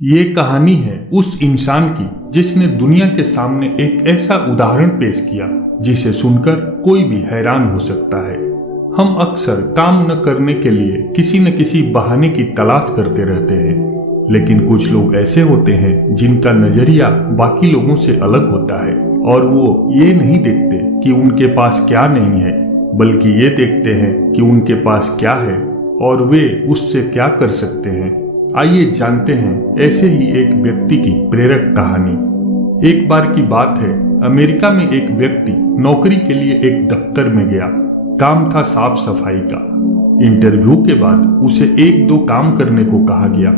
ये कहानी है उस इंसान की जिसने दुनिया के सामने एक ऐसा उदाहरण पेश किया जिसे सुनकर कोई भी हैरान हो सकता है। हम अक्सर काम न करने के लिए किसी न किसी बहाने की तलाश करते रहते हैं, लेकिन कुछ लोग ऐसे होते हैं जिनका नजरिया बाकी लोगों से अलग होता है और वो ये नहीं देखते कि उनके पास क्या नहीं है, बल्कि ये देखते हैं कि उनके पास क्या है और वे उससे क्या कर सकते हैं। आइए जानते हैं ऐसे ही एक व्यक्ति की प्रेरक कहानी। एक बार की बात है, अमेरिका में एक व्यक्ति नौकरी के लिए एक दफ्तर में गया। काम था साफ सफाई का। इंटरव्यू के बाद उसे एक दो काम करने को कहा गया।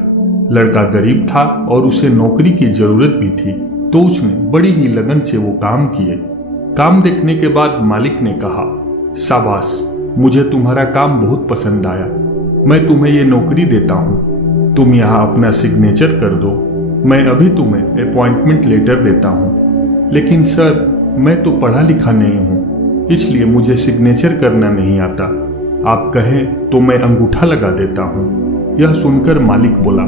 लड़का गरीब था और उसे नौकरी की जरूरत भी थी, तो उसने बड़ी ही लगन से वो काम किए। काम देखने के बाद मालिक ने कहा, शाबाश, मुझे तुम्हारा काम बहुत पसंद आया, मैं तुम्हें ये नौकरी देता हूँ। तुम यहाँ अपना सिग्नेचर कर दो, मैं अभी तुम्हें अपॉइंटमेंट लेटर देता हूँ। लेकिन सर, मैं तो पढ़ा लिखा नहीं हूँ, इसलिए मुझे सिग्नेचर करना नहीं आता। आप कहें तो मैं अंगूठा लगा देता हूँ। यह सुनकर मालिक बोला,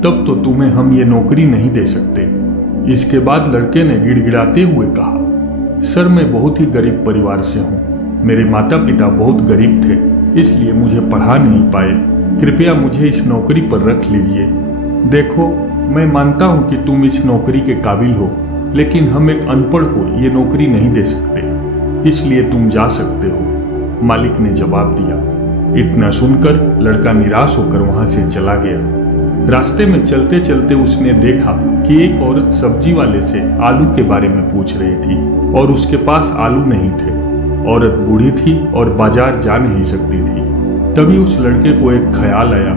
तब तो तुम्हें हम ये नौकरी नहीं दे सकते। इसके बाद लड़के ने गिड़गिड़ाते हुए कहा, सर, मैं बहुत ही गरीब परिवार से हूँ। मेरे माता पिता बहुत गरीब थे, इसलिए मुझे पढ़ा नहीं पाए। कृपया मुझे इस नौकरी पर रख लीजिए। देखो, मैं मानता हूँ कि तुम इस नौकरी के काबिल हो, लेकिन हम एक अनपढ़ को ये नौकरी नहीं दे सकते, इसलिए तुम जा सकते हो, मालिक ने जवाब दिया। इतना सुनकर लड़का निराश होकर वहां से चला गया। रास्ते में चलते चलते उसने देखा कि एक औरत सब्जी वाले से आलू के बारे में पूछ रही थी और उसके पास आलू नहीं थे। औरत बूढ़ी थी और बाजार जा नहीं सकती थी। तभी उस लड़के को एक ख्याल आया।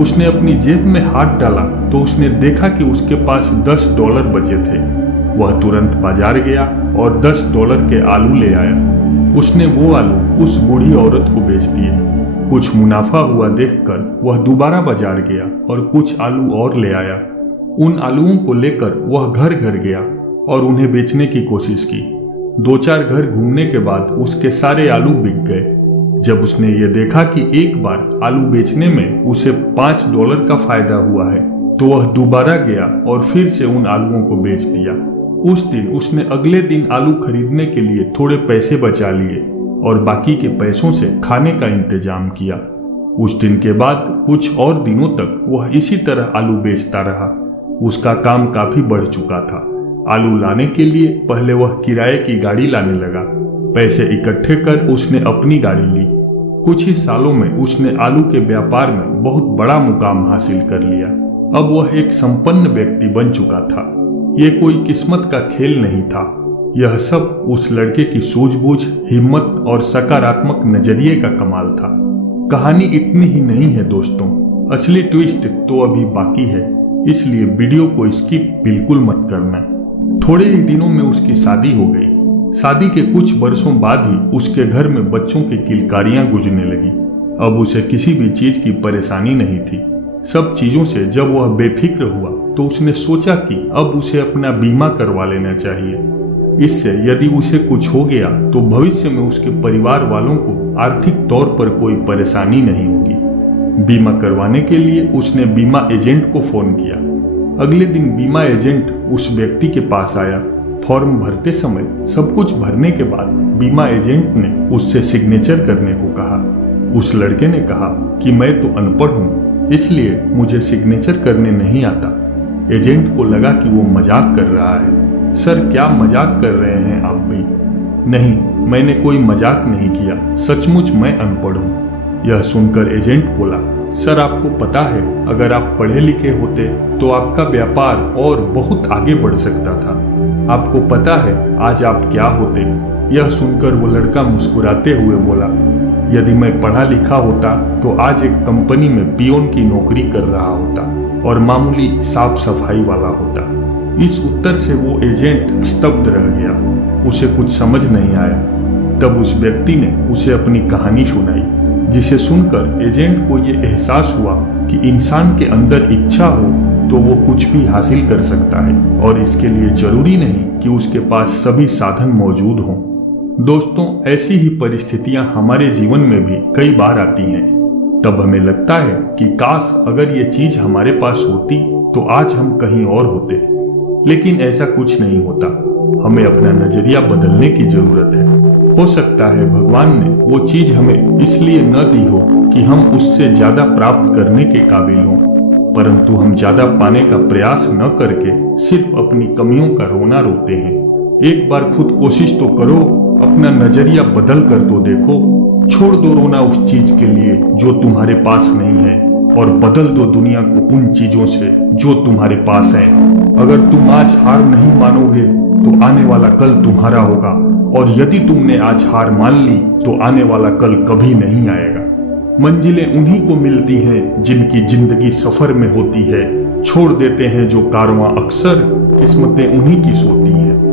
उसने अपनी जेब में हाथ डाला तो उसने देखा कि उसके पास $10 बचे थे। वह तुरंत बाजार गया और $10 के आलू ले आया। उसने वो आलू उस बूढ़ी औरत को बेच दिए। कुछ मुनाफा हुआ देखकर वह दोबारा बाजार गया और कुछ आलू और ले आया। उन आलूओं को लेकर वह घर घर गया और उन्हें बेचने की कोशिश की। 2-4 घर घूमने के बाद उसके सारे आलू बिक गए। जब उसने ये देखा कि एक बार आलू बेचने में उसे $5 का फायदा हुआ है, तो वह दोबारा गया और फिर से उन आलूओं को बेच दिया। उस दिन उसने अगले दिन आलू खरीदने के लिए थोड़े पैसे बचा लिए और बाकी के पैसों से खाने का इंतजाम किया। उस दिन के बाद कुछ और दिनों तक वह इसी तरह आलू बेचता रहा। उसका काम काफी बढ़ चुका था। आलू लाने के लिए पहले वह किराए की गाड़ी लाने लगा। पैसे इकट्ठे कर उसने अपनी गाड़ी ली। कुछ ही सालों में उसने आलू के व्यापार में बहुत बड़ा मुकाम हासिल कर लिया। अब वह एक संपन्न व्यक्ति बन चुका था। ये कोई किस्मत का खेल नहीं था। यह सब उस लड़के की सूझबूझ, हिम्मत और सकारात्मक नजरिए का कमाल था। कहानी इतनी ही नहीं है दोस्तों, असली ट्विस्ट तो अभी बाकी है, इसलिए वीडियो को स्किप बिल्कुल मत करना। थोड़े ही दिनों में उसकी शादी हो गई। शादी के कुछ वर्षों बाद ही उसके घर में बच्चों की किलकारियां गूंजने लगी। अब उसे किसी भी चीज की परेशानी नहीं थी। सब चीजों से जब वह बेफिक्र हुआ तो उसने सोचा कि अब उसे अपना बीमा करवा लेना चाहिए। इससे यदि उसे कुछ हो गया तो भविष्य में उसके परिवार वालों को आर्थिक तौर पर कोई परेशानी नहीं होगी। बीमा करवाने के लिए उसने बीमा एजेंट को फोन किया। अगले दिन बीमा एजेंट उस व्यक्ति के पास आया। फॉर्म भरते समय सब कुछ भरने के बाद बीमा एजेंट ने उससे सिग्नेचर करने को कहा। उस लड़के ने कहा कि मैं तो अनपढ़ हूँ, इसलिए मुझे सिग्नेचर करने नहीं आता। एजेंट को लगा कि वो मजाक कर रहा है। सर, क्या मजाक कर रहे हैं आप भी? नहीं, मैंने कोई मजाक नहीं किया, सचमुच मैं अनपढ़ हूँ। यह सुनकर एजेंट बोला, सर, आपको पता है, अगर आप पढ़े लिखे होते तो आपका व्यापार और बहुत आगे बढ़ सकता था। आपको पता है आज आप क्या होते? यह सुनकर वो लड़का मुस्कुराते हुए बोला, यदि मैं पढ़ा लिखा होता तो आज एक कंपनी में पियोन की नौकरी कर रहा होता और मामूली साफ सफाई वाला होता। इस उत्तर से वो एजेंट स्तब्ध रह गया। उसे कुछ समझ नहीं आया। तब उस व्यक्ति ने उसे अपनी कहानी सुनाई, जिसे सुनकर एजेंट को ये एहसास हुआ कि इंसान के अंदर इच्छा हो तो वो कुछ भी हासिल कर सकता है और इसके लिए जरूरी नहीं कि उसके पास सभी साधन मौजूद हों। दोस्तों, ऐसी ही परिस्थितियां हमारे जीवन में भी कई बार आती हैं। तब हमें लगता है कि काश अगर ये चीज हमारे पास होती तो आज हम कहीं और होते। लेकिन ऐसा कुछ नहीं होता। हमें अपना नजरिया बदलने की जरूरत है। हो सकता है भगवान ने वो चीज हमें इसलिए न दी हो कि हम उससे ज्यादा प्राप्त करने के काबिल हों, परंतु हम ज्यादा पाने का प्रयास न करके सिर्फ अपनी कमियों का रोना रोते हैं। एक बार खुद कोशिश तो करो, अपना नजरिया बदल कर तो देखो। छोड़ दो रोना उस चीज के लिए जो तुम्हारे पास नहीं है और बदल दो दुनिया को उन चीजों से जो तुम्हारे पास है। अगर तुम आज हार नहीं मानोगे तो आने वाला कल तुम्हारा होगा, और यदि तुमने आज हार मान ली तो आने वाला कल कभी नहीं आएगा। मंजिलें उन्हीं को मिलती हैं जिनकी जिंदगी सफर में होती है। छोड़ देते हैं जो कारवां अक्सर, किस्मतें उन्हीं की सोती हैं।